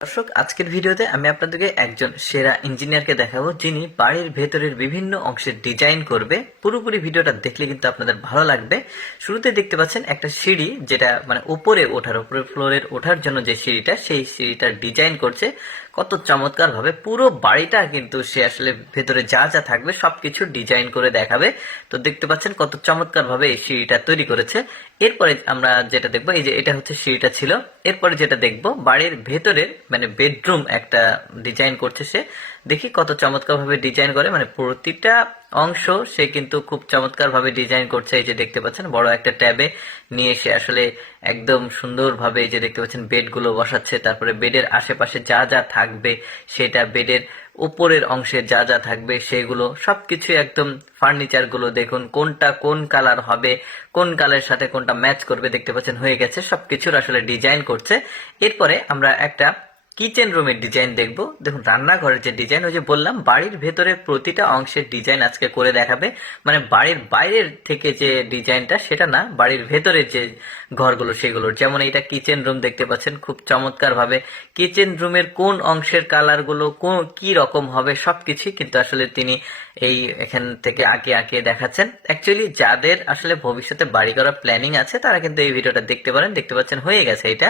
দর্শক, আজকের ভিডিওতে আমি আপনাদেরকে একজন সেরা ইঞ্জিনিয়ারকে দেখাবো, যিনি বাড়ির ভেতরের বিভিন্ন অংশের ডিজাইন করবে। পুরোপুরি ভিডিওটা দেখলে কিন্তু আপনাদের ভালো লাগবে। শুরুতে দেখতে পাচ্ছেন একটা সিঁড়ি, যেটা মানে উপরে ফ্লোরের ওঠার জন্য যে সিঁড়িটা, সেই সিঁড়িটার ডিজাইন করছে কত চমৎকার ভাবে। পুরো বাড়িটা কিন্তু সে আসলে ভেতরে যা যা থাকবে সবকিছু ডিজাইন করে দেখাবে। তো দেখতে পাচ্ছেন কত চমৎকার ভাবে এই সিঁড়িটা তৈরি করেছে। এরপরে আমরা যেটা দেখবো, এই যে এটা হচ্ছে সিঁড়িটা ছিল। এরপরে যেটা দেখবো, বাড়ির ভেতরের মানে বেডরুম একটা ডিজাইন করছে সে। দেখি কত চমৎকার ভাবে ডিজাইন করে, মানে প্রতিটা অংশ সে কিন্তু খুব চমৎকার ভাবে ডিজাইন করছে। এই যে দেখতে পাচ্ছেন বড় একটা ট্যাবে নিয়ে সে আসলে একদম সুন্দর ভাবে এই যে দেখতে পাচ্ছেন বেডগুলো বসাচ্ছে। তারপরে বেডের আশেপাশে যা যা থাকবে, সেটা বেডের উপরের অংশে যা যা থাকবে সেগুলো সবকিছু একদম, ফার্নিচার গুলো দেখুন কোনটা কোন কালার হবে, কোন কালারের সাথে কোনটা ম্যাচ করবে, দেখতে পাচ্ছেন হয়ে গেছে। সবকিছুর আসলে ডিজাইন করছে। এরপরে আমরা একটা কিচেন রুমের ডিজাইন দেখবো। দেখুন রান্নাঘরের যে ডিজাইন, ওই যে বললাম বাড়ির ভেতরে প্রতিটা অংশের ডিজাইন আজকে করে দেখাবে। মানে বাড়ির বাইরের থেকে যে ডিজাইনটা সেটা না, বাড়ির ভেতরের যে ঘরগুলো সেগুলোর। যেমন এটা কিচেন রুম, দেখতে পাচ্ছেন খুব চমৎকার ভাবে কিচেন রুমের কোন অংশের কালার গুলো কি রকম হবে সবকিছু কিন্তু আসলে তিনি এই এখান থেকে আঁকে আঁকে দেখাচ্ছেন। অ্যাকচুয়ালি যাদের আসলে ভবিষ্যতে বাড়ি করার প্ল্যানিং আছে তারা কিন্তু এই ভিডিওটা দেখতে পারেন। দেখতে পাচ্ছেন হয়ে গেছে এটা।